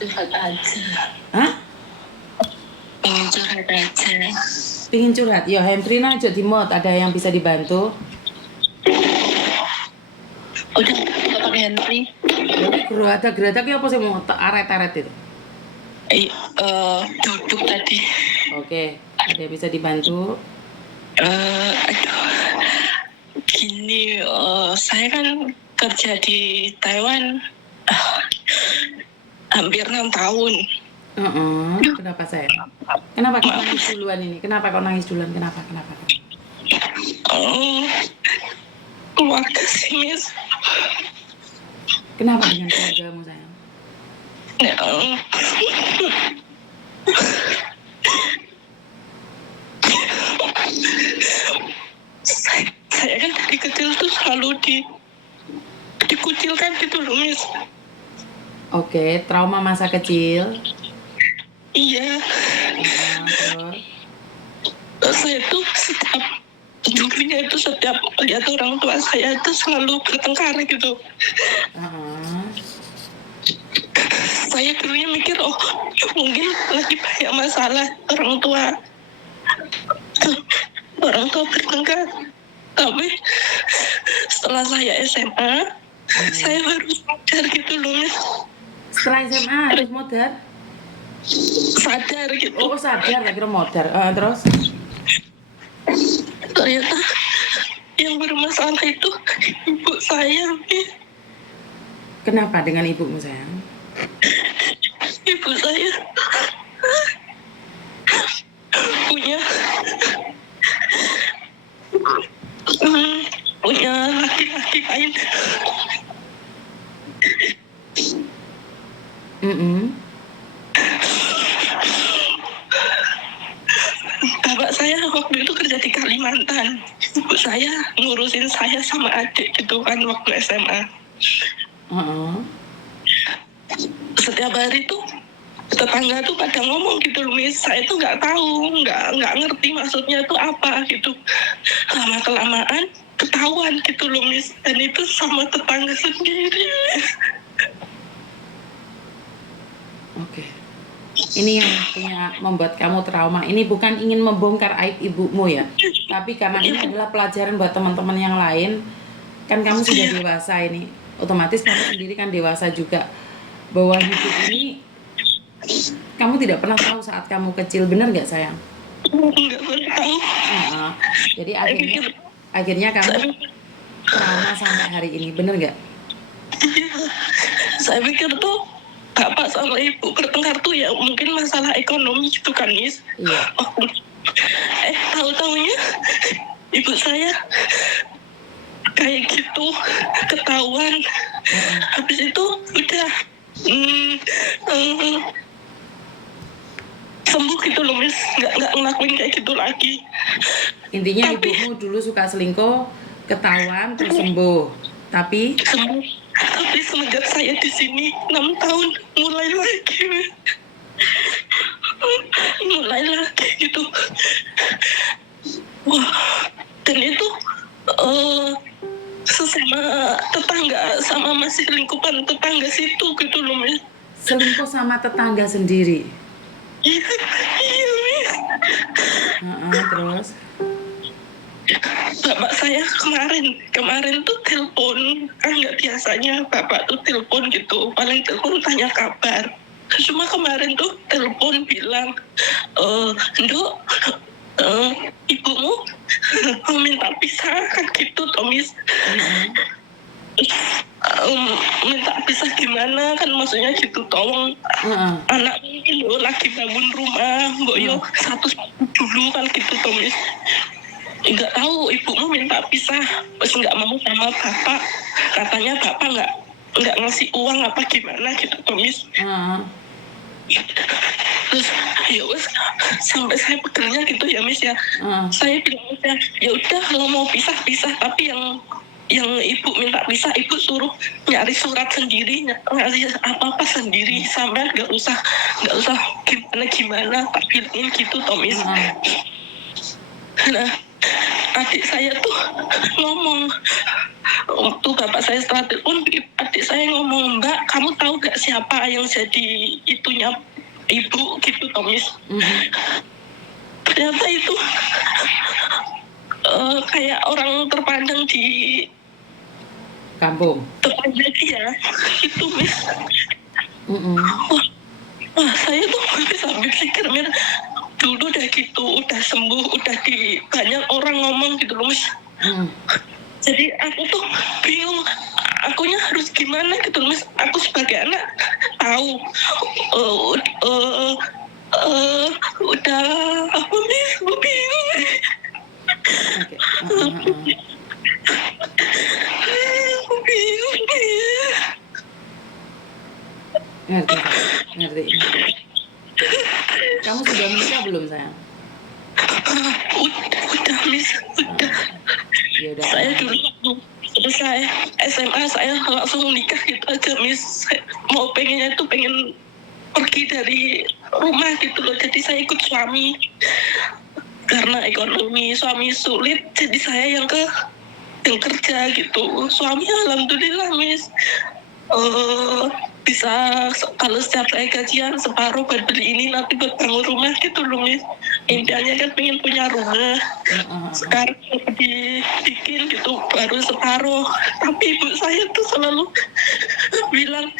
Curhat aja. Hah? Pengen curhat aja. Pingin curhat? Ya handphone aja di mod, ada yang bisa dibantu? Udah nggak pakai handphone. Jadi geratak ya apa sih mau aret-aret itu? Duduk tadi. Oke, ada yang bisa dibantu? Aduh. Gini, saya kan kerja di Taiwan hampir 6 tahun. Kenapa saya? Kenapa kok nangis duluan ini? Kenapa kok nangis duluan? Kenapa? Keluarga sih, Miss. Kenapa dengan keluargamu sayang? Saya kan dari kecil tuh selalu dikucilkan gitu loh, Miss. Oke, trauma masa kecil. Iya. Terus? Saya tuh setiap lihat orang tua saya itu selalu bertengkar gitu. Saya dulunya mikir, mungkin lagi banyak masalah orang tua bertengkar. Tapi setelah saya SMA, saya baru sadar gitu loh, Miss. Setelah SMA harus modar? Sadar gitu. Oh sadar, lagi modar. Terus? Ternyata yang bermasalah itu ibu saya, Miss. Kenapa dengan ibumu sayang? Ibu saya punya laki-laki lain. Bapak saya waktu itu kerja di Kalimantan. Ibu saya ngurusin saya sama adik gitu kan waktu SMA. Setiap hari tuh tetangga tuh pada ngomong gitu loh, Miss. Saya tuh nggak tahu, nggak ngerti maksudnya tuh apa gitu. Lama kelamaan ketahuan gitu loh, Miss. Dan itu sama tetangga sendiri. Oke. Ini yang membuat kamu trauma. Ini bukan ingin membongkar aib ibumu ya, tapi karena ini adalah pelajaran buat teman-teman yang lain. Kan kamu sudah dewasa ini, otomatis kamu sendiri kan dewasa juga. Bahwa hidup ini kamu tidak pernah tahu saat kamu kecil, benar nggak sayang? Nggak pernah tahu. Jadi akhirnya kamu trauma sampai hari ini, benar nggak? Saya pikir tuh bapak sama ibu bertengkar tuh ya mungkin masalah ekonomi gitu kan, Miss. Iya. Tahu-tahunya ibu saya kayak gitu ketahuan. Habis itu udah sembuh gitu loh, Miss. Nggak ngelakuin kayak gitu lagi. Intinya ibumu dulu suka selingkuh, ketahuan terus sembuh. Tapi semenjak saya di sini 6 tahun mulai lagi gitu. Wah, dan itu sesama tetangga, sama masih lingkupan tetangga situ gitu loh, Miss. Selingkuh sama tetangga sendiri? Iya, Miss. Terus? Bapak saya kemarin tuh telepon, kan nggak biasanya bapak tuh telepon gitu, paling telepon tanya kabar. Cuma kemarin tuh telepon bilang, Nduk, ibumu minta pisah kan gitu, Tomis. Minta pisah gimana kan, maksudnya gitu, tolong anak ini lo lagi bangun rumah, mbok yo satu-satu dulu kan gitu, Tomis. Nggak tahu ibumu minta pisah, terus nggak mau sama bapak, katanya bapak nggak ngasih uang apa gimana gitu, Tomis. Terus ya wes sampai saya pegelnya gitu ya, Miss ya. Saya bilang ya udah kalau mau pisah, tapi yang ibu minta pisah, ibu suruh nyari surat sendiri, nyari apa sendiri, sampai nggak usah gimana tak bilangin gitu, Tomis. Nah, adik saya tuh ngomong, waktu bapak saya setelah telepon, adik saya ngomong, Mbak, kamu tahu gak siapa yang jadi itunya ibu gitu, Tomis. Ternyata itu kayak orang terpandang di kampung. Tempatnya dia itu, Miss. Wah, saya tuh gak bisa berpikir, Mir. Dulu udah gitu, udah sembuh, udah di banyak orang ngomong gitu loh, Miss. Jadi aku tuh bingung, akunya harus gimana gitu loh, Miss. Aku sebagai anak tahu udah apa, Miss, gue bingung. Aku bingung, Miss. Ngerti. Kamu sudah menikah belum, sayang? Udah, Miss, udah. Ya udah. Saya dulu selesai SMA saya langsung nikah gitu aja, Miss. Saya mau pengennya tuh pengen pergi dari rumah gitu loh. Jadi saya ikut suami. Karena ekonomi suami sulit, jadi saya yang kerja gitu. Suami alhamdulillah, Miss. Bisa kalau setiap saya gajian separuh buat beli ini nanti buat bangun rumah gitu loh, Miss. Intinya kan pengen punya rumah. Sekarang dibikin gitu baru separuh. Tapi ibu saya tuh selalu bilang,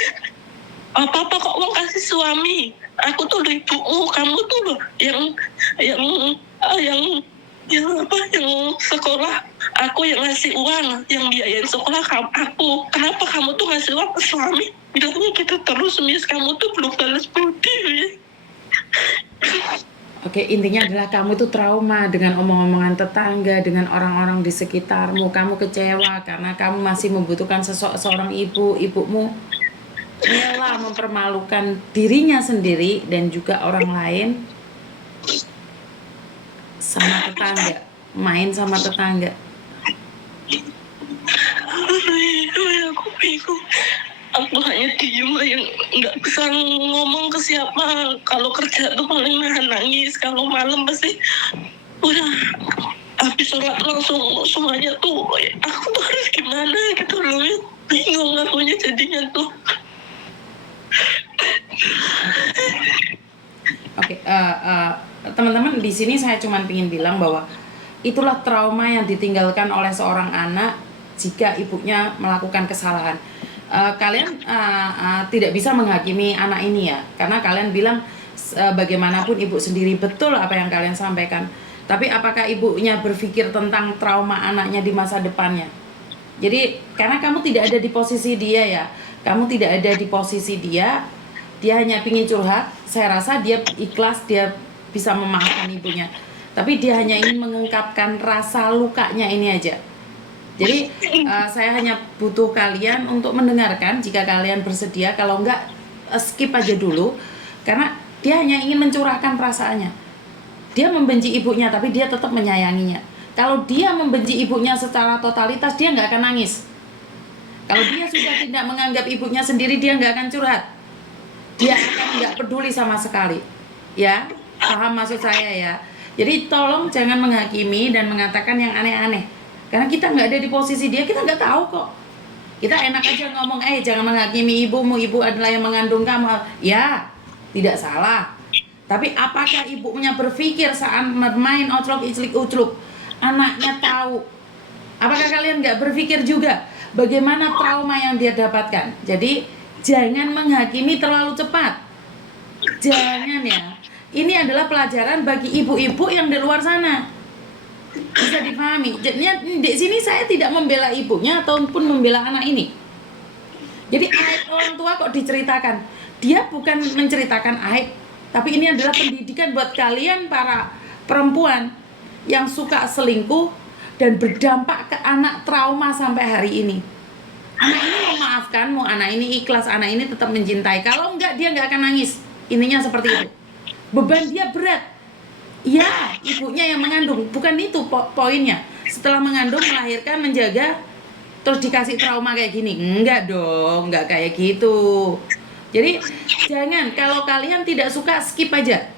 apa kok mau kasih suami? Aku tuh udah ibumu, kamu tuh loh yang sekolah, aku yang ngasih uang, yang biayain sekolah aku. Kenapa kamu tuh ngasih uang ke suami? Bilangnya gitu terus, Miss. Kamu tuh belum balas budi, Miss. Oke, intinya adalah kamu tuh trauma dengan omong-omongan tetangga, dengan orang-orang di sekitarmu. Kamu kecewa karena kamu masih membutuhkan seorang ibumu rela mempermalukan dirinya sendiri dan juga orang lain sama tetangga, main sama tetangga. Aku bingung. Aku hanya diem yang nggak bisa ngomong ke siapa. Kalau kerja tuh paling nahan nangis. Kalau malam pasti udah habis sholat langsung semuanya tuh. Aku tuh harus gimana gitu loh. Bingung akunya jadinya tuh. Oke, teman-teman, di sini saya cuma ingin bilang bahwa itulah trauma yang ditinggalkan oleh seorang anak jika ibunya melakukan kesalahan. Kalian tidak bisa menghakimi anak ini ya, karena kalian bilang bagaimanapun ibu sendiri betul apa yang kalian sampaikan. Tapi apakah ibunya berpikir tentang trauma anaknya di masa depannya? Jadi karena kamu tidak ada di posisi dia ya, kamu tidak ada di posisi dia hanya pingin curhat. Saya rasa dia ikhlas, dia bisa memaafkan ibunya, tapi dia hanya ingin mengungkapkan rasa lukanya ini aja. Jadi saya hanya butuh kalian untuk mendengarkan jika kalian bersedia. Kalau enggak, skip aja dulu, karena dia hanya ingin mencurahkan perasaannya. Dia membenci ibunya tapi dia tetap menyayanginya. Kalau dia membenci ibunya secara totalitas, dia nggak akan nangis. Kalau dia sudah tidak menganggap ibunya sendiri, dia nggak akan curhat. Dia akan nggak peduli sama sekali. Ya, paham maksud saya ya. Jadi tolong jangan menghakimi dan mengatakan yang aneh-aneh. Karena kita nggak ada di posisi dia, kita nggak tahu kok. Kita enak aja ngomong, jangan menghakimi ibumu, ibu adalah yang mengandung kamu. Ya, tidak salah. Tapi apakah ibunya berpikir saat bermain oclok iclik ucluk, anaknya tahu? Apakah kalian nggak berpikir juga bagaimana trauma yang dia dapatkan? Jadi jangan menghakimi terlalu cepat. Jangan ya. Ini adalah pelajaran bagi ibu-ibu yang di luar sana. Bisa dipahami. Jadi di sini saya tidak membela ibunya ataupun membela anak ini. Jadi aib orang tua kok diceritakan. Dia bukan menceritakan aib, tapi ini adalah pendidikan buat kalian para perempuan yang suka selingkuh dan berdampak ke anak trauma sampai hari ini. Anak ini memaafkanmu, anak ini ikhlas, anak ini tetap mencintai. Kalau enggak, dia enggak akan nangis. Intinya seperti itu. Beban dia berat. Ya, ibunya yang mengandung, bukan itu poinnya. Setelah mengandung, melahirkan, menjaga, terus dikasih trauma kayak gini. Enggak dong, enggak kayak gitu. Jadi jangan, kalau kalian tidak suka, skip aja.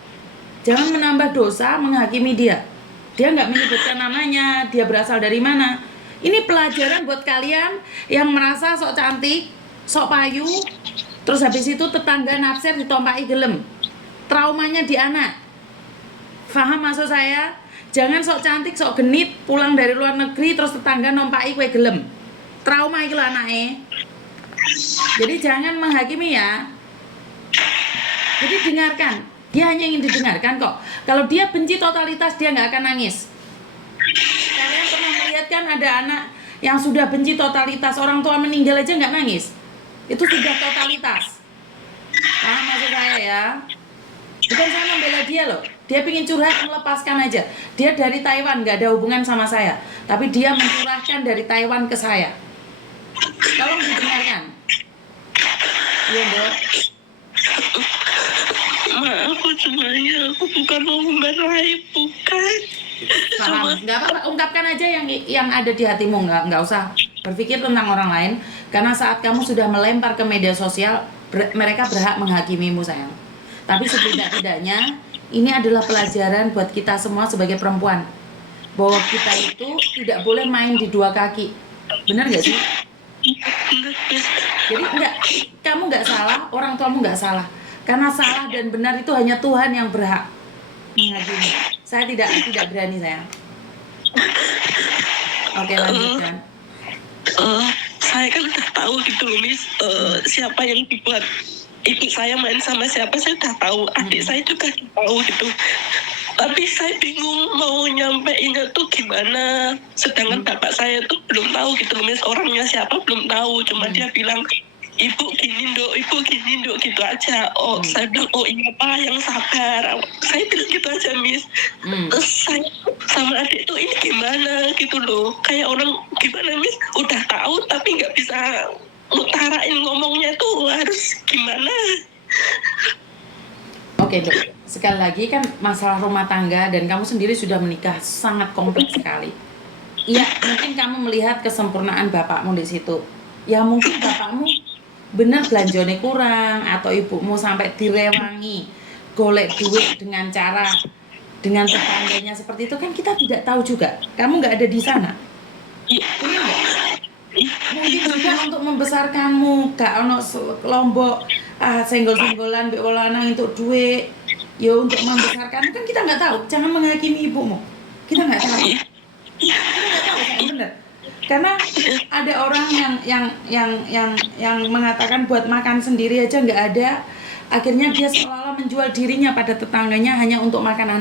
Jangan menambah dosa menghakimi dia. Dia enggak menyebutkan namanya, dia berasal dari mana. Ini pelajaran buat kalian yang merasa sok cantik, sok payu, terus habis itu tetangga naksir ditompaki gelem. Traumanya di anak. Paham maksud saya? Jangan sok cantik, sok genit, pulang dari luar negeri terus tetangga nompaki kue gelem. Trauma iki lho anake. Jadi jangan menghakimi ya. Jadi dengarkan. Dia hanya ingin didengarkan kok. Kalau dia benci totalitas, dia nggak akan nangis. Kalian pernah melihat kan ada anak yang sudah benci totalitas, orang tua meninggal aja nggak nangis? Itu sudah totalitas. Paham maksud saya ya? Bukan saya membela dia loh. Dia pingin curhat, melepaskan aja. Dia dari Taiwan, nggak ada hubungan sama saya. Tapi dia mencurahkan dari Taiwan ke saya. Tolong didengarkan. Iya, Dok. Maaf, sebenarnya aku bukan mau memarahi, bukan. Paham. Nggak apa-apa, ungkapkan aja yang ada di hatimu. Nggak usah berpikir tentang orang lain. Karena saat kamu sudah melempar ke media sosial, mereka berhak menghakimimu, sayang. Tapi setidak-tidaknya, ini adalah pelajaran buat kita semua sebagai perempuan. Bahwa kita itu tidak boleh main di dua kaki. Benar nggak sih? Jadi kamu nggak salah, orang tuamu nggak salah. Karena salah dan benar itu hanya Tuhan yang berhak menghakimi. Saya tidak berani, sayang. Oke, lanjutkan. Saya kan udah tahu gitu loh, Miss. Siapa yang dibuat ibu saya main sama siapa, saya udah tahu. Adik saya juga tahu gitu. Tapi saya bingung mau nyampeinnya tuh gimana. Sedangkan bapak saya tuh belum tahu gitu loh, Miss. Orangnya siapa belum tahu. Cuma dia bilang, ibu gini dok gitu aja. Saya bilang, oh iya pak, yang sabar. Saya bilang gitu aja, Miss. Terus saya sama adik tuh ini gimana gitu loh. Kayak orang gimana, Miss, udah tahu tapi nggak bisa utarain ngomongnya tuh harus gimana. Oke, Dok. Sekali lagi kan masalah rumah tangga dan kamu sendiri sudah menikah sangat kompleks sekali. Iya, mungkin kamu melihat kesempurnaan bapakmu di situ. Ya mungkin bapakmu bener belanjone kurang atau ibumu sampai direwangi golek duit dengan cara dengan tetangganya seperti itu, kan kita tidak tahu juga. Kamu nggak ada di sana. Iya nggak? Mungkin juga untuk membesarkanmu gak ono lombok senggol-senggolan mbek wong lanang untuk duit. Ya untuk membesarkanmu kan kita nggak tahu. Jangan menghakimi ibumu. Kita nggak tahu. Kita nggak tahu, kan bener. Karena ada orang yang mengatakan buat makan sendiri aja nggak ada, akhirnya dia seolah-olah menjual dirinya pada tetangganya hanya untuk makan anak.